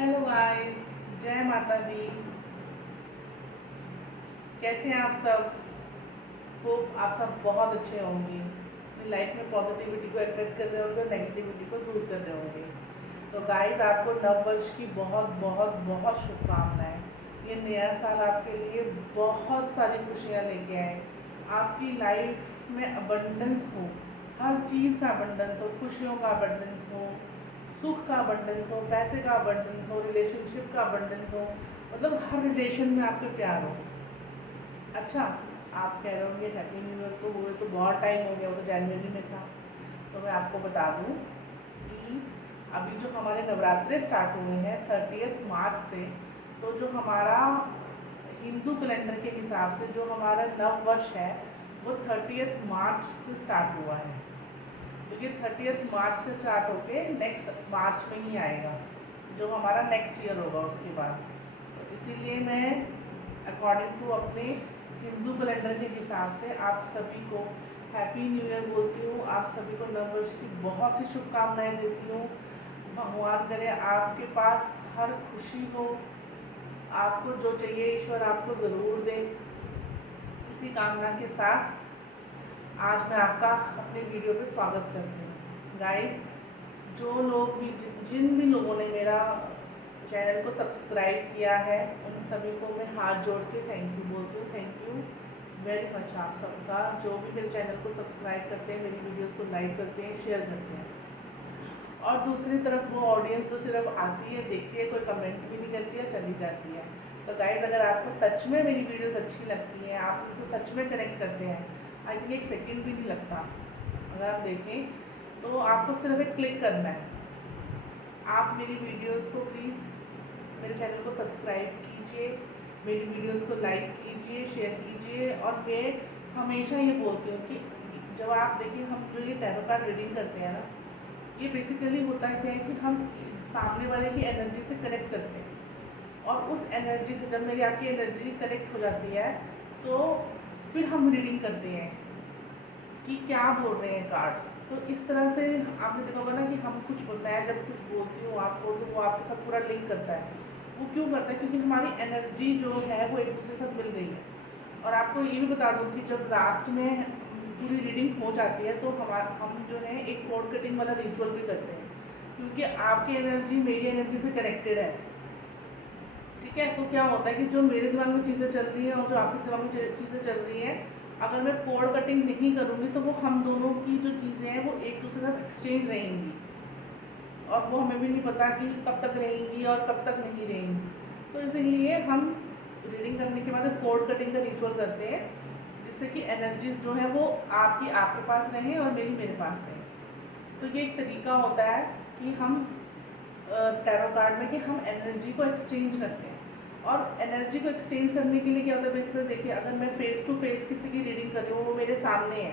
Hello guys, जय माता दी। कैसे हैं आप सब? होप आप सब बहुत अच्छे होंगे, अपनी लाइफ में पॉजिटिविटी को अट्रैक्ट कर रहे होंगे, नेगेटिविटी को दूर कर रहे होंगे। तो गाइस, आपको नव वर्ष की बहुत बहुत बहुत शुभकामनाएं। ये नया साल आपके लिए बहुत सारी खुशियाँ लेके आए, आपकी लाइफ में अबंडेंस हो, हर चीज़ का अबंडेंस हो, खुशियों का अबंडेंस हो, सुख का अबंडेंस हो, पैसे का अबंडेंस हो, रिलेशनशिप का अबंडेंस हो, मतलब हर रिलेशन में आपके प्यार हो। अच्छा, आप कह रहे होंगे हैप्पी न्यू ईयर को हुए तो बहुत टाइम हो गया, वो तो जनवरी में था। तो मैं आपको बता दूं कि अभी जो हमारे नवरात्रे स्टार्ट हुए हैं 30 मार्च से, तो जो हमारा हिंदू कैलेंडर के हिसाब से जो हमारा नव वर्ष है वो 30 मार्च से स्टार्ट हुआ है। तो ये 30 मार्च से स्टार्ट होके नेक्स्ट मार्च में ही आएगा, जो हमारा नेक्स्ट ईयर होगा उसके बाद। तो इसीलिए मैं अकॉर्डिंग टू अपने हिंदू कैलेंडर के हिसाब से आप सभी को हैप्पी न्यू ईयर बोलती हूँ। आप सभी को नव वर्ष की बहुत सी शुभकामनाएं देती हूँ। भगवान करे आपके पास हर खुशी हो, आपको जो चाहिए ईश्वर आपको ज़रूर दे। इसी कामना के साथ आज मैं आपका अपने वीडियो पे स्वागत करती हूँ। गाइस, जो लोग भी जिन भी लोगों ने मेरा चैनल को सब्सक्राइब किया है उन सभी को मैं हाथ जोड़ के थैंक यू बोलती हूँ। थैंक यू वेरी मच आप सबका, जो भी मेरे चैनल को सब्सक्राइब करते हैं, मेरी वीडियोस को लाइक करते हैं, शेयर करते हैं। और दूसरी तरफ वो ऑडियंस जो सिर्फ आती है, देखती है, कोई कमेंट भी नहीं करती है, चली जाती है। तो गाइज, अगर आपको सच में मेरी वीडियोस अच्छी लगती हैं, आप उनसे सच में कनेक्ट करते हैं, आई थिंक एक सेकेंड भी नहीं लगता। अगर आप देखें तो आपको सिर्फ एक क्लिक करना है। आप मेरी वीडियोस को प्लीज़ मेरे चैनल को सब्सक्राइब कीजिए, मेरी वीडियोस को लाइक कीजिए, शेयर कीजिए। और मैं हमेशा ये बोलती हूँ कि जब आप देखिए, हम जो ये टैरो कार्ड रीडिंग करते हैं ना, ये बेसिकली होता क्या है कि हम सामने वाले की एनर्जी से कनेक्ट करते हैं, और उस एनर्जी से जब मेरी आपकी एनर्जी कनेक्ट हो जाती है तो फिर हम रीडिंग करते हैं कि क्या बोल रहे हैं कार्ड्स। तो इस तरह से आपने देखा होगा ना कि हम कुछ मैं जब कुछ बोलती हूँ आपको, तो वो आपके साथ पूरा लिंक करता है। वो क्यों करता है? क्योंकि हमारी एनर्जी जो है वो एक दूसरे से मिल गई है। और आपको ये भी बता दूँ कि जब लास्ट में पूरी रीडिंग हो जाती है तो हम जो है एक कोड कटिंग वाला रिचुअल भी करते हैं, क्योंकि आपकी एनर्जी मेरी एनर्जी से कनेक्टेड है। ठीक है, तो क्या होता है कि जो मेरे दिमाग में चीज़ें चल रही हैं और जो आपके दिमाग में चीज़ें चल रही हैं, अगर मैं कोड कटिंग नहीं करूँगी तो वो हम दोनों की जो चीज़ें हैं वो एक दूसरे के साथ एक्सचेंज रहेंगी, और वो हमें भी नहीं पता कि कब तक रहेंगी और कब तक नहीं रहेंगी। तो इसीलिए हम रीडिंग करने के बाद कोड कटिंग का रिचुअल करते हैं, जिससे कि एनर्जीज जो है वो आपकी आपके पास रहें और मेरी मेरे पास रहें। तो ये एक तरीका होता है कि हम टैरो कार्ड में कि हम एनर्जी को एक्सचेंज करते हैं। और एनर्जी को एक्सचेंज करने के लिए क्या होता है, बेसिकली देखिए, अगर मैं फेस टू फेस किसी की रीडिंग कर रही हूँ, वो मेरे सामने है,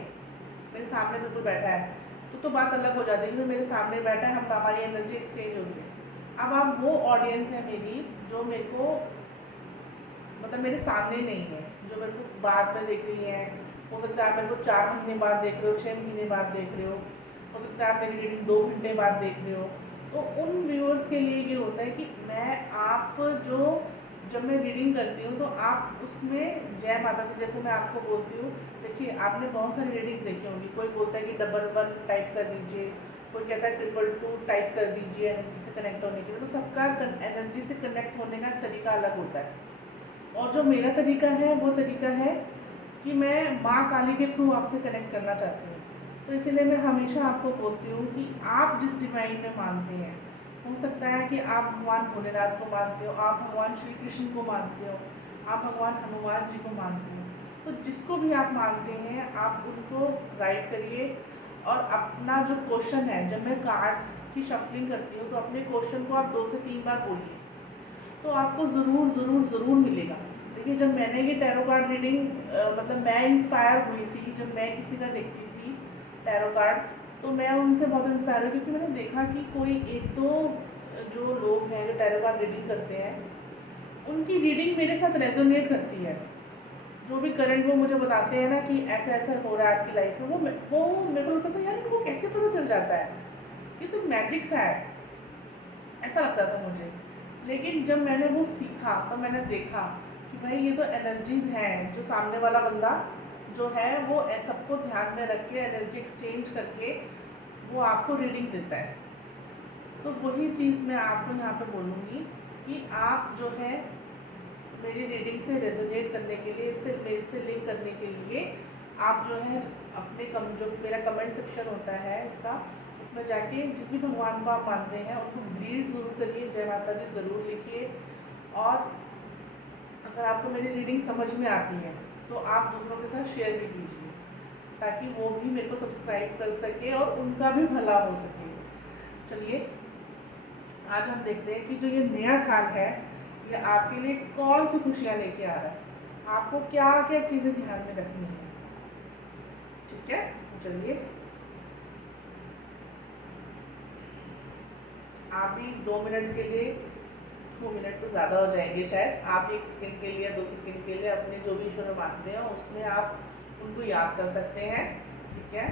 मेरे सामने बिल्कुल बैठा है, तो बात अलग हो जाती है कि मेरे सामने बैठा है, हम हमारी एनर्जी एक्सचेंज होती है। अब आप वो ऑडियंस है मेरी जो मेरे को मतलब मेरे सामने नहीं है, जो मेरे को बाद में देख रही है। हो सकता है आप मेरे को 4 महीने बाद देख रहे हो, 6 महीने बाद देख रहे हो सकता है आप मेरी रीडिंग 2 घंटे बाद देख रहे हो। तो उन व्यूअर्स के लिए ये होता है कि जब मैं रीडिंग करती हूँ तो आप उसमें जय माता दी जैसे मैं आपको बोलती हूँ। देखिए, आपने बहुत सारी रीडिंग्स देखी होंगी, कोई बोलता है कि 11 टाइप कर दीजिए, कोई कहता है 222 टाइप कर दीजिए एनर्जी से कनेक्ट होने के लिए। तो सबका एनर्जी से कनेक्ट होने का तरीका अलग होता है, और जो मेरा तरीका है वो तरीका है कि मैं माँ काली के थ्रू आपसे कनेक्ट करना चाहती हूँ। तो इसीलिए मैं हमेशा आपको बोलती हूँ कि आप जिस डिवाइन में मानते हैं, हो सकता है कि आप भगवान भोलेनाथ को मानते हो, आप भगवान श्री कृष्ण को मानते हो, आप भगवान हनुमान जी को मानते हो। तो जिसको भी आप मानते हैं आप उनको राइट करिए, और अपना जो क्वेश्चन है, जब मैं कार्ड्स की शफलिंग करती हूँ तो अपने क्वेश्चन को आप 2 से 3 बार बोलिए, तो आपको ज़रूर ज़रूर ज़रूर मिलेगा। देखिए, जब मैंने ये टैरो कार्ड रीडिंग मतलब मैं इंस्पायर हुई थी, जब मैं किसी का देखती थी टैरो कार्ड, तो मैं उनसे बहुत इंस्पायर हुई, क्योंकि मैंने देखा कि कोई एक दो जो लोग हैं जो टैरो कार्ड रीडिंग करते हैं, उनकी रीडिंग मेरे साथ रेजोनेट करती है। जो भी करंट वो मुझे बताते हैं ना कि ऐसा ऐसा हो रहा है आपकी लाइफ में, वो मेरे को लगता था यार इनको कैसे पता चल जाता है, ये तो मैजिक सा है, ऐसा लगता था मुझे। लेकिन जब मैंने वो सीखा तो मैंने देखा कि भाई ये तो एनर्जीज हैं, जो सामने वाला बंदा जो है वो सबको ध्यान में रख के एनर्जी एक्सचेंज करके वो आपको रीडिंग देता है। तो वही चीज़ मैं आपको यहाँ पे बोलूँगी कि आप जो है मेरी रीडिंग से रेजोनेट करने के लिए, इससे मेरे से लिंक करने के लिए आप जो है अपने जो मेरा कमेंट सेक्शन होता है इसका, इसमें जाके जिस भी भगवान को आप मानते हैं उनको ग्रीट ज़रूर करिए, जय माता दी ज़रूर लिखिए। और अगर आपको मेरी रीडिंग समझ में आती है तो आप दूसरों के साथ शेयर भी कीजिए, ताकि वो भी मेरे को सब्सक्राइब कर सके और उनका भी भला हो सके। चलिए आज हम देखते हैं कि जो ये नया साल है ये आपके लिए कौन सी खुशियाँ लेके आ रहा है, आपको क्या क्या चीज़ें ध्यान में रखनी है। ठीक है, चलिए आप भी 2 मिनट के लिए, 2 मिनट तो ज़्यादा हो जाएंगे शायद, आप 1 सेकंड के लिए 2 सेकंड के लिए अपने जो भी ईश्वर मानते हैं उसमें आप उनको याद कर सकते हैं। ठीक है,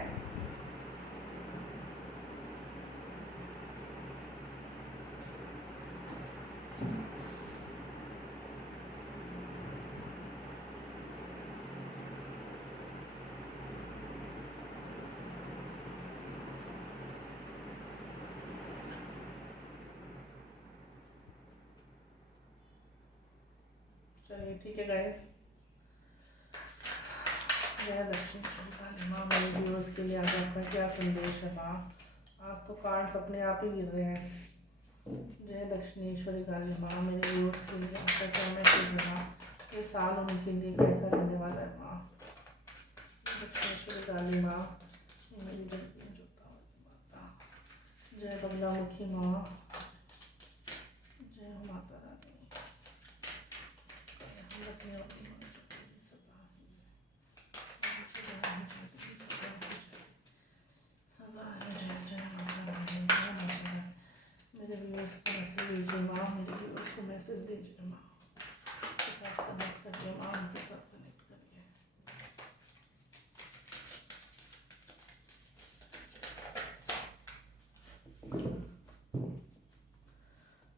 चलिए ठीक है गाइस। जय दक्षिण काली माँ, मेरे व्यूअर्स के लिए आज आपका क्या संदेश है माँ। आज तो कार्ड्स अपने आप ही गिर रहे हैं। जय दक्षिणेश्वरी काली माँ, मेरे व्यूअर्स के लिए आपका क्या मैसेज है माँ, ये साल उनके लिए कैसा रहने वाला है माँ। दक्षिणेश्वरी काली माँ, मेरी गलतियाँ चुकता माता। जय बगलामुखी माँ, जय हो माता रानी। मेरे व्यूअर्स को मैसेज दीजिए माँ, मेरे व्यूअर्स को मैसेज दीजिए माँ, उनके साथ कनेक्ट करिए माँ, उनके साथ कनेक्ट करिए।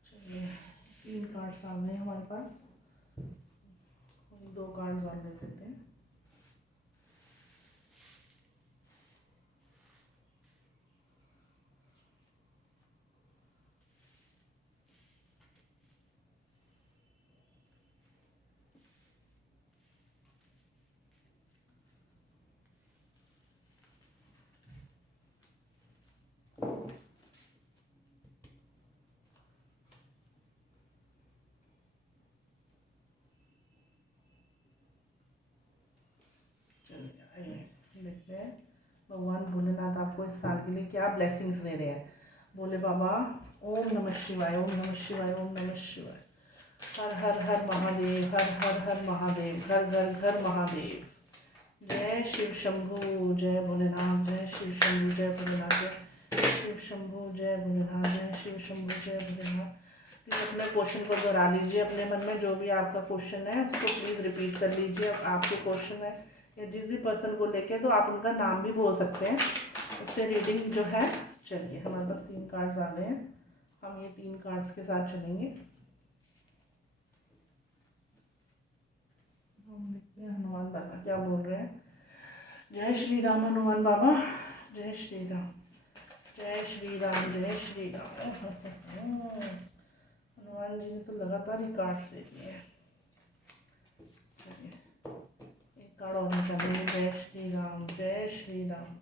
चलिए 3 कार्ड्स आ गए हमारे पास, 2 कार्ड्स और ले लेते हैं। देखते हैं भगवान भोलेनाथ आपको इस साल के लिए क्या ब्लेसिंग्स दे रहे हैं। बोले बाबा ओम नमः शिवाय, ओम नमः शिवाय, ओम नमः शिवाय। हर हर हर महादेव, हर हर हर महादेव, घर घर घर महादेव। जय शिव शंभु, जय भोलेनाथ, जय शिव शंभु, जय भोलेनाथ, जय शिव शंभु, जय भोलेनाथ, जय शिव शंभु, जय भोलेनाथ। प्लीज़ अपने क्वेश्चन को दोहरा लीजिए, अपने मन में जो भी आपका क्वेश्चन है उसको प्लीज़ रिपीट कर लीजिए। आपके क्वेश्चन है या जिस भी पर्सन को लेके तो आप उनका नाम भी बोल सकते हैं, उससे रीडिंग जो है। चलिए हमारे पास 3 कार्ड्स आ गए हैं, हम ये 3 कार्ड्स के साथ चलेंगे। हम देखते हैं हनुमान बाबा क्या बोल रहे हैं। जय श्री राम हनुमान बाबा, जय श्री राम, जय श्री राम, जय श्री राम। हनुमान जी ने तो लगातार ही कार्ड्स दे दिए हैं। एक कार्ड और निकालिए। जय श्री राम, जय श्री राम,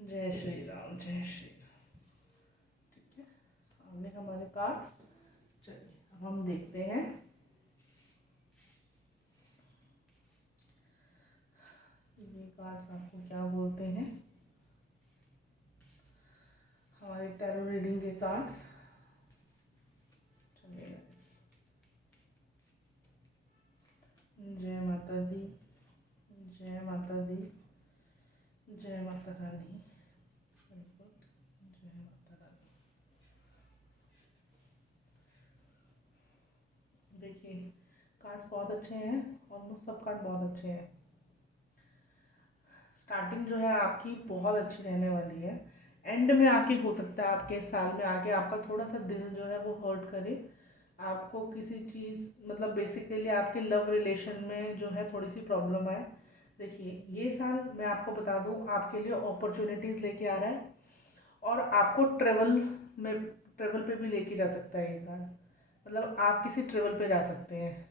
जय श्री राम, जय श्री राम। ठीक है, हमने हमारे कार्ड्स। चलिए अब हम देखते हैं ये कार्ड्स आपको क्या बोलते हैं। हमारे टैरो रीडिंग के कार्ड्स। चलिए जय माता दी, जय माता दी, जय माता रानी, जय माता रानी। देखिए कार्ड्स बहुत अच्छे हैं, ऑलमोस्ट सब कार्ड बहुत अच्छे हैं। स्टार्टिंग जो है आपकी बहुत अच्छी रहने वाली है। एंड में आके हो सकता है आपके साल में आके आपका थोड़ा सा दिल जो है वो हर्ट करे, आपको किसी चीज़ मतलब बेसिकली आपके लव रिलेशन में जो है थोड़ी सी प्रॉब्लम है। देखिए ये साल मैं आपको बता दूँ आपके लिए अपॉर्चुनिटीज़ लेके आ रहा है, और आपको में ट्रेवल पे भी लेके जा सकता है ये कार्ड। मतलब आप किसी ट्रेवल पे जा सकते हैं,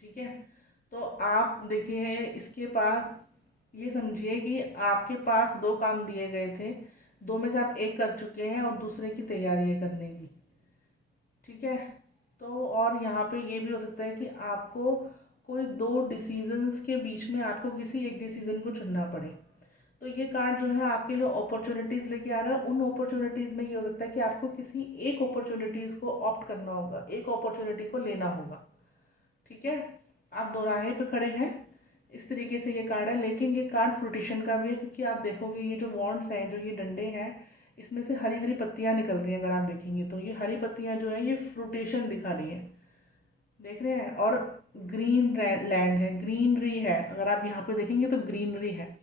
ठीक है। तो आप देखिए इसके पास, ये समझिए कि आपके पास दो काम दिए गए थे, दो में से आप एक कर चुके हैं और दूसरे की तैयारी है करने की, ठीक है। तो और यहाँ पे ये भी हो सकता है कि आपको कोई दो डिसीजंस के बीच में आपको किसी एक डिसीजन को चुनना पड़े। तो ये कार्ड जो है आपके लिए अपॉर्चुनिटीज़ लेके आ रहा है। उन अपॉर्चुनिटीज़ में ये हो सकता है कि आपको किसी एक अपॉर्चुनिटीज़ को ऑप्ट करना होगा, एक अपॉर्चुनिटी को लेना होगा, ठीक है। आप दोराहे पे खड़े हैं, इस तरीके से ये कार्ड है। लेकिन ये कार्ड फ्रूटिशन का भी है, क्योंकि आप देखोगे ये जो वॉन्ड्स हैं, जो ये डंडे हैं, इसमें से हरी हरी पत्तियां निकलती हैं। अगर आप देखेंगे तो ये हरी पत्तियां जो है ये फ्रूटेशन दिखा रही है, देख रहे हैं। और ग्रीन लैंड है, ग्रीनरी है, अगर आप यहाँ पे देखेंगे तो ग्रीनरी है।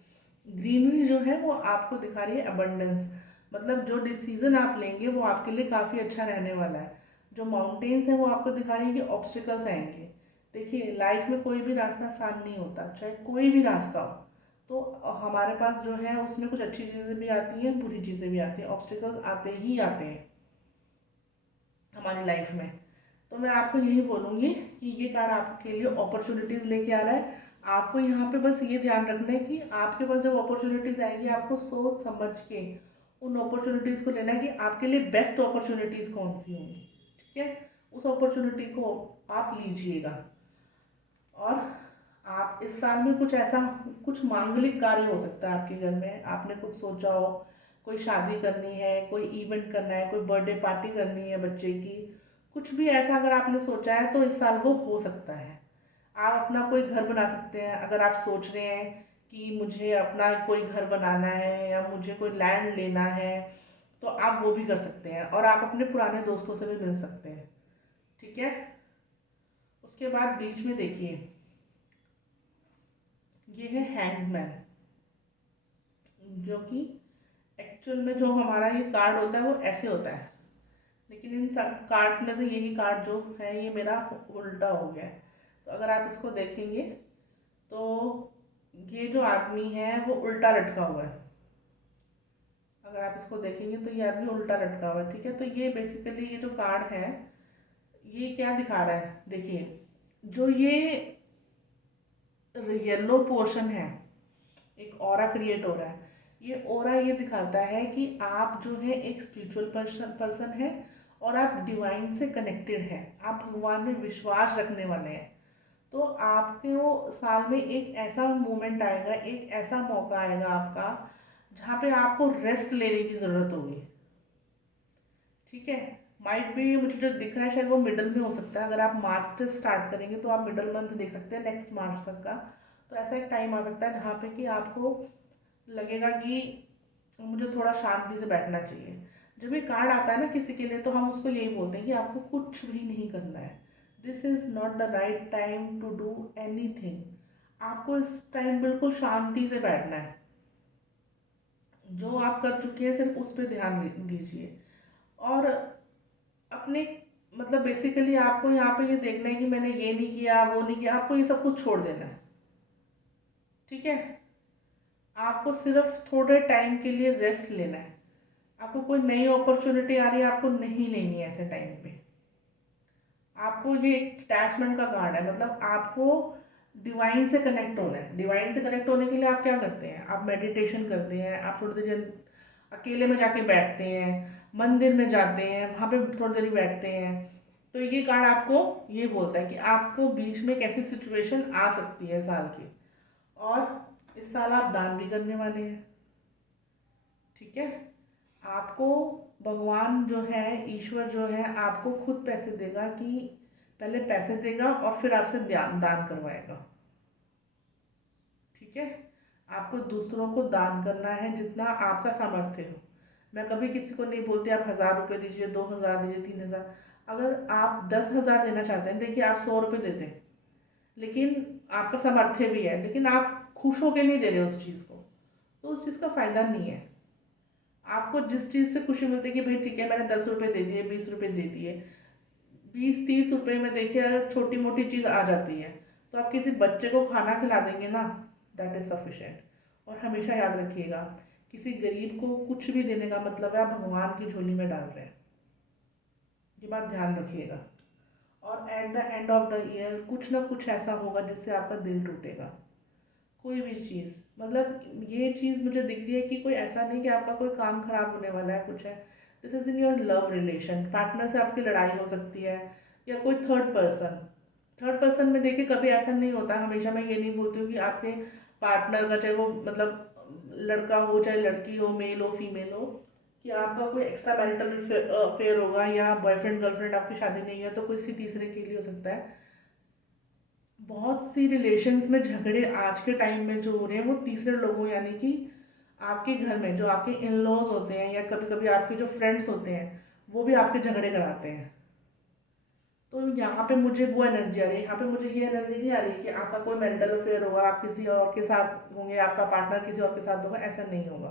ग्रीनरी जो है वो आपको दिखा रही है अबंडेंस, मतलब जो डिसीजन आप लेंगे वो आपके लिए काफ़ी अच्छा रहने वाला है। जो माउंटेन्स हैं वो आपको दिखा रही है कि ऑब्स्टिकल्स आएंगे। देखिए लाइफ में कोई भी रास्ता आसान नहीं होता, चाहे कोई भी रास्ता हो। तो हमारे पास जो है उसमें कुछ अच्छी चीज़ें भी आती हैं, बुरी चीज़ें भी आती हैं, ऑब्स्टिकल्स आते ही आते हैं हमारी लाइफ में। तो मैं आपको यही बोलूँगी कि ये कार्ड आपके लिए अपॉर्चुनिटीज़ लेके आ रहा है। आपको यहाँ पे बस ये ध्यान रखना है कि आपके पास जब अपॉर्चुनिटीज़ आएंगी आपको सोच समझ के उन अपॉर्चुनिटीज़ को लेना है कि आपके लिए बेस्ट अपॉर्चुनिटीज़ कौन सी होंगी, ठीक है। उस अपॉर्चुनिटी को आप लीजिएगा। और आप इस साल में कुछ ऐसा, कुछ मांगलिक कार्य हो सकता है आपके घर में, आपने कुछ सोचा हो, कोई शादी करनी है, कोई इवेंट करना है, कोई बर्थडे पार्टी करनी है बच्चे की, कुछ भी ऐसा अगर आपने सोचा है तो इस साल वो हो सकता है। आप अपना कोई घर बना सकते हैं, अगर आप सोच रहे हैं कि मुझे अपना कोई घर बनाना है या मुझे कोई लैंड लेना है, तो आप वो भी कर सकते हैं। और आप अपने पुराने दोस्तों से भी मिल सकते हैं, ठीक है। उसके बाद बीच में देखिए ये है हैंगमैन, जो कि एक्चुअल में जो हमारा ये कार्ड होता है वो ऐसे होता है, लेकिन इन सब कार्ड्स में से यही कार्ड जो है ये मेरा उल्टा हो गया है। तो अगर आप इसको देखेंगे तो ये जो आदमी है वो उल्टा लटका हुआ है। अगर आप इसको देखेंगे तो ये आदमी उल्टा लटका हुआ है, ठीक है। तो ये बेसिकली ये जो कार्ड है ये क्या दिखा रहा है, देखिए जो ये येलो पोर्शन है, एक ऑरा क्रिएट हो रहा है। ये ऑरा ये दिखाता है कि आप जो है एक स्पिरिचुअल पर्सन है और आप डिवाइन से कनेक्टेड हैं, आप भगवान में विश्वास रखने वाले हैं। तो आपके वो साल में एक ऐसा मोमेंट आएगा, एक ऐसा मौका आएगा आपका, जहाँ पे आपको रेस्ट लेने की ज़रूरत होगी, ठीक है। माइट भी मुझे जो दिख रहा है शायद वो मिडल में हो सकता है। अगर आप मार्च से स्टार्ट करेंगे तो आप मिडल मंथ देख सकते हैं, नेक्स्ट मार्च तक का। तो ऐसा एक टाइम आ सकता है जहाँ पे कि आपको लगेगा कि मुझे थोड़ा शांति से बैठना चाहिए। जब ये कार्ड आता है ना किसी के लिए तो हम उसको यही बोलते हैं कि आपको कुछ भी नहीं करना है, this is not the right time to do anything. आपको इस टाइम बिल्कुल शांति से बैठना है, जो आप कर चुके हैं सिर्फ उस पर ध्यान दीजिए। और अपने मतलब बेसिकली आपको यहाँ पे ये देखना है कि मैंने ये नहीं किया वो नहीं किया, आपको ये सब कुछ छोड़ देना है, ठीक है। आपको सिर्फ थोड़े टाइम के लिए रेस्ट लेना है। आपको कोई नई अपॉर्चुनिटी आ रही है, आपको नहीं लेनी है ऐसे टाइम पे। आपको ये एक अटैचमेंट का कार्ड है, मतलब आपको डिवाइन से कनेक्ट होना है। डिवाइन से कनेक्ट होने के लिए आप क्या करते हैं, आप मेडिटेशन करते हैं, आप थोड़ी देर अकेले में जाके बैठते हैं, मंदिर में जाते हैं, वहाँ पे थोड़ी देर बैठते हैं। तो ये कार्ड आपको ये बोलता है कि आपको बीच में कैसी सिचुएशन आ सकती है साल की। और इस साल आप दान भी करने वाले हैं, ठीक है। आपको भगवान जो है, ईश्वर जो है आपको खुद पैसे देगा, कि पहले पैसे देगा और फिर आपसे दान करवाएगा, ठीक है। आपको दूसरों को दान करना है जितना आपका सामर्थ्य हो। मैं कभी किसी को नहीं बोलती आप 1000 रुपये दीजिए, 2000 दीजिए, 3000। अगर आप 10,000 देना चाहते हैं, देखिए आप 100 रुपये देते हैं, लेकिन आपका सामर्थ्य भी है, लेकिन आप खुश होकर नहीं दे रहे उस चीज़ को, तो उस चीज़ का फ़ायदा नहीं है। आपको जिस चीज़ से खुशी मिलती है कि भाई ठीक है मैंने 10 रुपये दे दिए, 20 रुपये दे दिए, 20-30 रुपए में देखिए अगर छोटी मोटी चीज़ आ जाती है, तो आप किसी बच्चे को खाना खिला देंगे ना, दैट इज़ सफिशेंट। और हमेशा याद रखिएगा, किसी गरीब को कुछ भी देने का मतलब है आप भगवान की झोली में डाल रहे हैं, ये बात ध्यान रखिएगा। और at the end of the year कुछ ना कुछ ऐसा होगा जिससे आपका दिल टूटेगा। कोई भी चीज़, मतलब ये चीज़ मुझे दिख रही है कि कोई ऐसा नहीं कि आपका कोई काम खराब होने वाला है, कुछ है। This is in your love relation, partner से आपकी लड़ाई हो सकती है, या कोई थर्ड पर्सन में देखिए कभी ऐसा नहीं होता। हमेशा मैं ये नहीं बोलती हूँ कि आपके पार्टनर का, चाहे वो मतलब लड़का हो चाहे लड़की हो, मेल हो फीमेल हो, कि आपका कोई एक्स्ट्रा मैरिटल अफेयर होगा, या बॉयफ्रेंड गर्लफ्रेंड आपकी शादी नहीं है तो किसी तीसरे के लिए हो सकता है। बहुत सी रिलेशंस में झगड़े आज के टाइम में जो हो रहे हैं वो तीसरे लोगों, यानी कि आपके घर में जो आपके इन लॉज होते हैं या कभी कभी आपके जो फ्रेंड्स होते हैं वो भी आपके झगड़े कराते हैं। तो यहाँ पे मुझे वो एनर्जी आ रही है, यहाँ पे मुझे ये एनर्जी नहीं आ रही कि आपका कोई मैरिटल अफेयर होगा, आप किसी और के साथ होंगे, आपका पार्टनर किसी और के साथ होगा, ऐसा नहीं होगा।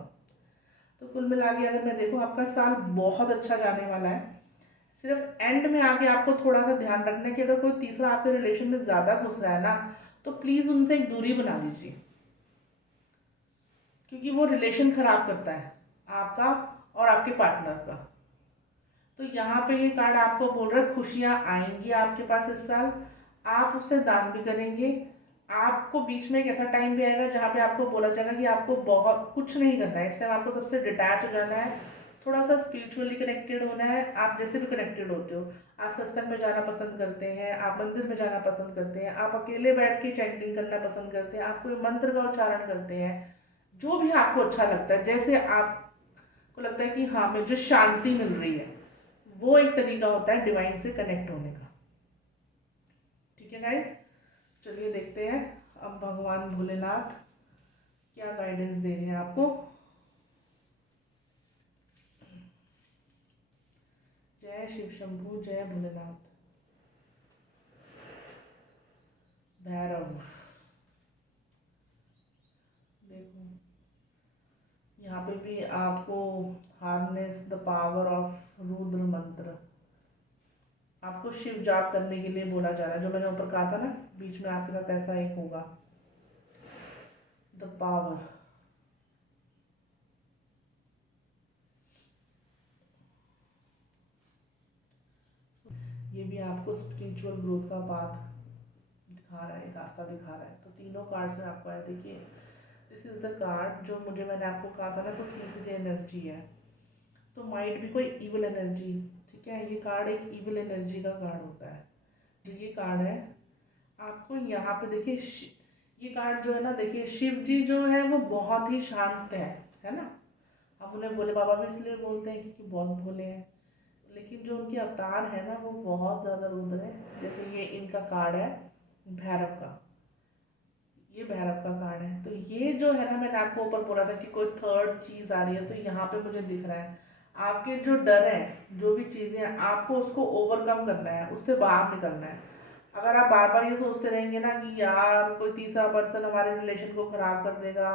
तो कुल मिला के अगर मैं देखूँ आपका साल बहुत अच्छा जाने वाला है। सिर्फ एंड में आके आपको थोड़ा सा ध्यान रखना है कि अगर कोई तीसरा आपके रिलेशन में ज़्यादा घुस रहा है ना, तो प्लीज़ उनसे एक दूरी बना लीजिए, क्योंकि वो रिलेशन खराब करता है आपका और आपके पार्टनर का। तो यहाँ पे ये कार्ड आपको बोल रहा है खुशियाँ आएंगी आपके पास इस साल, आप उससे दान भी करेंगे। आपको बीच में एक ऐसा टाइम भी आएगा जहाँ पे आपको बोला जाएगा कि आपको बहुत कुछ नहीं करना है, इस टाइम आपको सबसे डिटैच हो जाना है, थोड़ा सा स्पिरिचुअली कनेक्टेड होना है। आप जैसे भी कनेक्टेड होते हो, आप सत्संग में जाना पसंद करते हैं, आप मंदिर में जाना पसंद करते हैं, आप अकेले बैठ के चैंटिंग करना पसंद करते हैं, आप कोई मंत्र का उच्चारण करते हैं, जो भी आपको अच्छा लगता है, जैसे आपको लगता है कि हाँ मुझे शांति मिल रही है, वो एक तरीका होता है डिवाइन से कनेक्ट होने का। ठीक है गाइस, चलिए देखते हैं अब भगवान भोलेनाथ क्या गाइडेंस दे रहे हैं आपको। जय शिव शंभू, जय भोलेनाथ। भैरव, देखो यहाँ पे भी आपको harness the power of Rudra मंत्र, आपको शिव जाप करने के लिए बोला जा रहा है। जो मैंने ऊपर कहा था ना, बीच में आपके साथ ऐसा एक होगा, द पावर। ये भी आपको स्पिरिचुअल ग्रोथ का पाथ दिखा रहा है, रास्ता दिखा रहा है। तो तीनों कार्ड से आपको है, देखिए दिस इज द कार्ड जो मुझे मैंने आपको कहा था ना, कोई तीसरी एनर्जी है, तो माइट भी कोई इविल एनर्जी। ठीक है, ये कार्ड एक इविल एनर्जी का कार्ड होता है। जो ये कार्ड है आपको यहाँ पे देखिए, ये कार्ड जो है ना, देखिए शिव जी जो है वो बहुत ही शांत है ना। हम उन्हें भोले बाबा भी इसलिए बोलते हैं क्योंकि बहुत भोले हैं, लेकिन जो उनके अवतार है ना वो बहुत ज़्यादा रुद्र है। जैसे ये इनका कार्ड है भैरव का, ये भैरव का कार्ड है। तो ये जो है ना, मैंने आपको ऊपर बोला था कि कोई थर्ड चीज़ आ रही है, तो यहाँ पे मुझे दिख रहा है आपके जो डर है, जो भी चीज़ें हैं आपको उसको ओवरकम करना है, उससे बाहर निकलना है। अगर आप बार बार ये सोचते रहेंगे ना कि यार कोई तीसरा पर्सन हमारे रिलेशन को ख़राब कर देगा,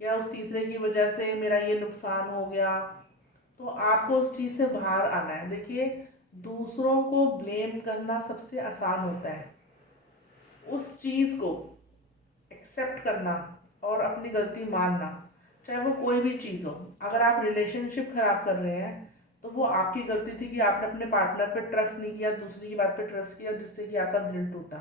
या उस तीसरे की वजह से मेरा ये नुकसान हो गया, तो आपको उस चीज़ से बाहर आना है। देखिए दूसरों को ब्लेम करना सबसे आसान होता है, उस चीज़ को एक्सेप्ट करना और अपनी गलती मानना, चाहे वो कोई भी चीज़ हो। अगर आप रिलेशनशिप खराब कर रहे हैं तो वो आपकी गलती थी कि आपने अपने पार्टनर पे ट्रस्ट नहीं किया, दूसरी की बात पे ट्रस्ट किया, जिससे कि आपका दिल टूटा।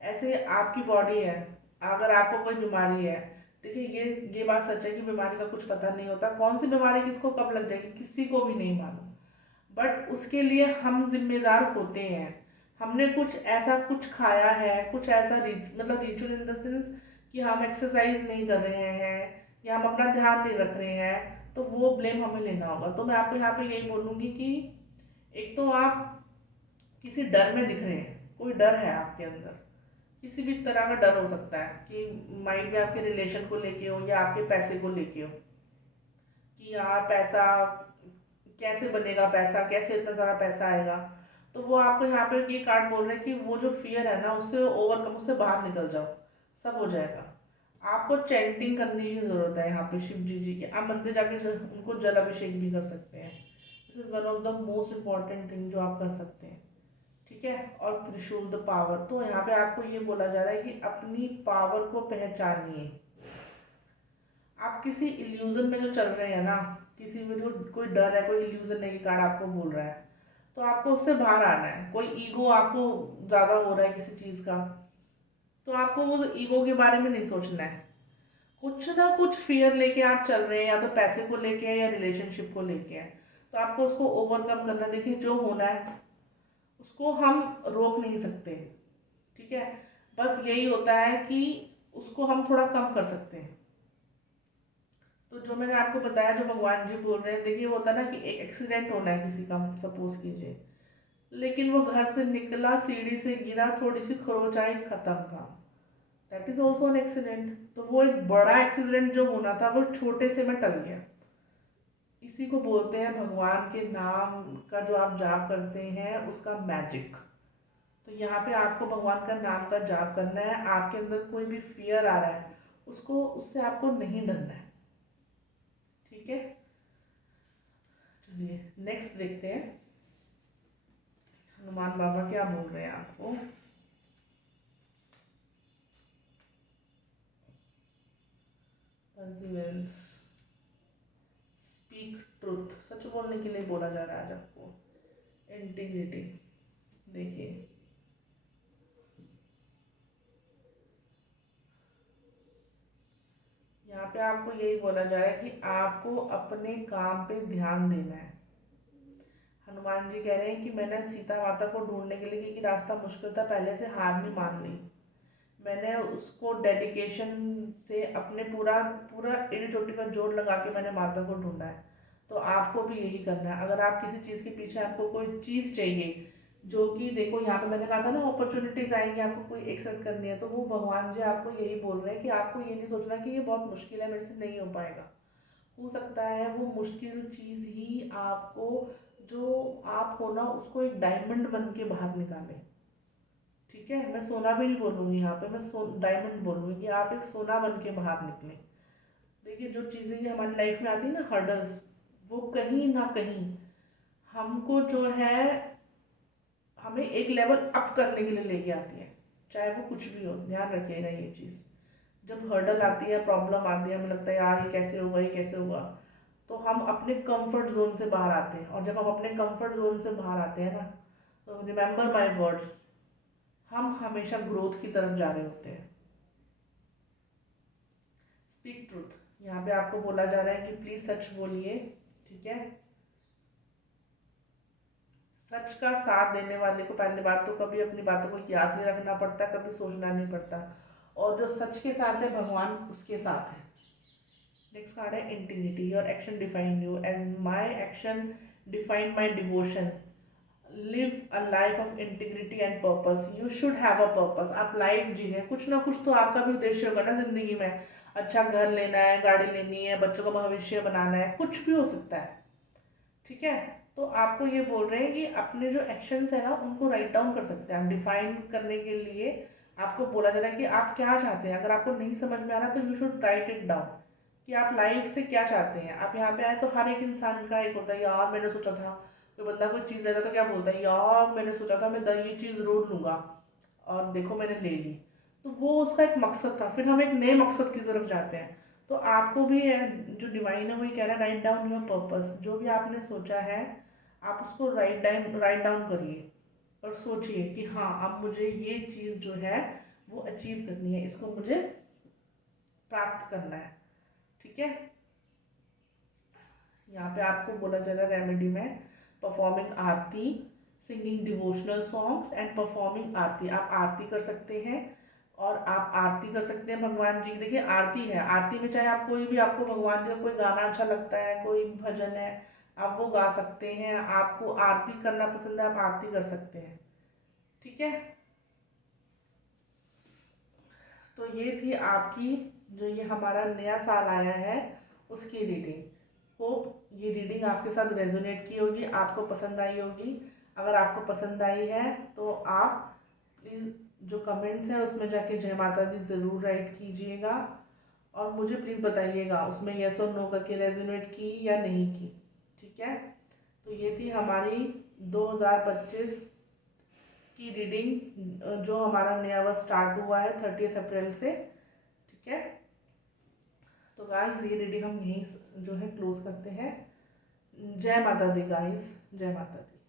ऐसे आपकी बॉडी है, अगर आपको कोई बीमारी है, देखिए ये बात सच है कि बीमारी का कुछ पता नहीं होता, कौन सी बीमारी किसको कब लग जाएगी किसी को भी नहीं मालूम। बट उसके लिए हम जिम्मेदार होते हैं। हमने कुछ ऐसा कुछ खाया है, कुछ ऐसा मतलब रिचुअल इन द सेंस कि हम एक्सरसाइज नहीं कर रहे हैं या हम अपना ध्यान नहीं रख रहे हैं, तो वो ब्लेम हमें लेना होगा। तो मैं आपको यहाँ पे यही बोलूँगी कि एक तो आप किसी डर में दिख रहे हैं, कोई डर है आपके अंदर, किसी भी तरह का डर हो सकता है कि माइंड में आपके रिलेशन को लेके हो या आपके पैसे को लेके हो, कि यार पैसा कैसे बनेगा, पैसा कैसे इतना सारा पैसा आएगा। तो वो आपको यहाँ पे ये कार्ड बोल रहे हैं कि वो जो फियर है ना उससे ओवरकम, उससे बाहर निकल जाओ, सब हो जाएगा। आपको चैंटिंग करने की ज़रूरत है यहाँ पे शिव जी की। आप मंदिर जाके उनको जल अभिषेक भी कर सकते हैं। This is one of the most important thing जो आप कर सकते हैं। ठीक है। और त्रिशूल द पावर, तो यहाँ पे आपको ये बोला जा रहा है कि अपनी पावर को पहचानिए। आप किसी इल्यूजन में जो चल रहे हैं ना, किसी में जो कोई डर है, कोई इल्यूजन है, ये कार्ड आपको बोल रहा है, तो आपको उससे बाहर आना है। कोई ईगो आपको ज़्यादा हो रहा है किसी चीज़ का, तो आपको वो ईगो के बारे में नहीं सोचना है। कुछ ना कुछ फियर लेके आप चल रहे हैं, या तो पैसे को लेके है या रिलेशनशिप को लेके है, तो आपको उसको ओवरकम करना। देखिए जो होना है उसको हम रोक नहीं सकते, ठीक है। बस यही होता है कि उसको हम थोड़ा कम कर सकते हैं। तो जो मैंने आपको बताया, जो भगवान जी बोल रहे हैं, देखिए होता है ना कि एक एक्सीडेंट होना है किसी का, सपोज कीजिए, लेकिन वो घर से निकला, सीढ़ी से गिरा, थोड़ी सी खरोच आई, खत्म काम। That is also an accident. तो वो एक बड़ा एक्सीडेंट जो होना था वो छोटे से में टल गया। इसी को बोलते हैं भगवान के नाम का जो आप जाप करते हैं उसका मैजिक। तो यहाँ पे आपको भगवान का नाम का जाप करना है। आपके अंदर कोई भी फियर आ रहा है उसको, उससे आपको नहीं डरना है, ठीक है। चलिए नेक्स्ट देखते हैं हनुमान बाबा क्या बोल रहे हैं आपको। परसिवेंस, स्पीक ट्रुथ, सच बोलने के लिए बोला जा रहा है आज आपको। इंटीग्रिटी, देखिए यहाँ पे आपको यही बोला जा रहा है कि आपको अपने काम पे ध्यान देना है। हनुमान जी कह रहे हैं कि मैंने सीता माता को ढूंढने के लिए, क्योंकि रास्ता मुश्किल था, पहले से हार नहीं मान ली। मैंने उसको डेडिकेशन से अपने पूरा पूरा एड़ी चोटी का जोर लगा के मैंने माता को ढूंढा है। तो आपको भी यही करना है। अगर आप किसी चीज़ के पीछे, आपको कोई चीज़ चाहिए, जो कि देखो यहाँ पे मैंने कहा था ना, अपॉर्चुनिटीज आएंगी, आपको कोई एक्सेप्ट करनी है, तो वो भगवान जी आपको यही बोल रहे हैं कि आपको ये नहीं सोचना कि ये बहुत मुश्किल है, मेरे से नहीं हो पाएगा। हो सकता है वो मुश्किल चीज़ ही आपको, जो आप हो ना, उसको एक डायमंड बन के बाहर निकाले, ठीक है। मैं सोना भी नहीं बोलूँगी यहाँ पे, मैं डायमंड बोलूँगी कि आप एक सोना बन के बाहर निकले। देखिए जो चीज़ें ये हमारी लाइफ में आती है ना, हर्डल्स, वो कहीं ना कहीं हमको जो है, हमें एक लेवल अप करने के लिए लेके आती है, चाहे वो कुछ भी हो। ध्यान रखिएगा ये चीज़। जब हर्डल आती है, प्रॉब्लम आती है, हमें लगता है यार ये कैसे होगा, ये कैसे होगा, तो हम अपने कंफर्ट जोन से बाहर आते हैं। और जब हम अपने कंफर्ट जोन से बाहर आते हैं ना, तो रिमेंबर माई वर्ड्स, हम हमेशा ग्रोथ की तरफ जा रहे होते हैं। स्पीक ट्रूथ, यहाँ पे आपको बोला जा रहा है कि प्लीज सच बोलिए, ठीक है। सच का साथ देने वाले को, पहली बात तो कभी अपनी बातों को याद नहीं रखना पड़ता, कभी सोचना नहीं पड़ता, और जो सच के साथ है भगवान उसके साथ है। नेक्स्ट कार्ड है integrity, your action define you as my action define my devotion, live a life of integrity and purpose. You should have a purpose. आप लाइफ जी रहे, कुछ ना कुछ तो आपका भी उद्देश्य होगा ना जिंदगी में। अच्छा घर लेना है, गाड़ी लेनी है, बच्चों का भविष्य बनाना है, कुछ भी हो सकता है, ठीक है। तो आपको ये बोल रहे हैं कि अपने जो एक्शंस है ना, उनको राइट डाउन कर सकते हैं आप। डिफाइन करने के लिए आपको बोला जा रहा है कि आप क्या चाहते हैं। अगर आपको नहीं समझ में आ रहा तो you should write it down, कि आप लाइफ से क्या चाहते हैं। आप यहाँ पे आए तो हर एक इंसान का एक होता है, यार मैंने सोचा था, कोई बंदा कोई चीज़ लेता तो क्या बोलता है, यार मैंने सोचा था मैं ये चीज़ ज़रूर लूँगा, और देखो मैंने ले ली। तो वो उसका एक मकसद था, फिर हम एक नए मकसद की तरफ जाते हैं। तो आपको भी जो डिवाइन है वही कह रहा है, राइट डाउन योर पर्पस। जो भी आपने सोचा है आप उसको राइट डाउन करिए, और सोचिए कि हाँ अब मुझे ये चीज़ जो है वो अचीव करनी है, इसको मुझे प्राप्त करना है, ठीक है। यहाँ पे आपको बोला जा रहा है रेमेडी में, performing aarti, singing devotional songs and performing aarti. आप आरती कर सकते हैं, और आप आरती कर सकते हैं भगवान जी की। देखिए आरती है, आरती में चाहे आप कोई भी, आपको भगवान जी का कोई गाना अच्छा लगता है, कोई भजन है, आप वो गा सकते हैं। आपको आरती करना पसंद है, आप आरती कर सकते हैं, ठीक है। तो ये थी आपकी, जो ये हमारा नया साल आया है उसकी रीडिंग। होप ये रीडिंग आपके साथ रेजोनेट की होगी, आपको पसंद आई होगी। अगर आपको पसंद आई है तो आप प्लीज़ जो कमेंट्स हैं उसमें जाके जय माता दी ज़रूर राइट कीजिएगा, और मुझे प्लीज़ बताइएगा उसमें येस और नो करके रेजोनेट की या नहीं की, ठीक है। तो ये थी हमारी 2025 की रीडिंग जो हमारा नया वर्ष स्टार्ट हुआ है 30 अप्रैल से, ठीक है। तो गाइस ये रीडिंग हम यहीं जो है क्लोज करते हैं। जय माता दी गाइस, जय माता दी।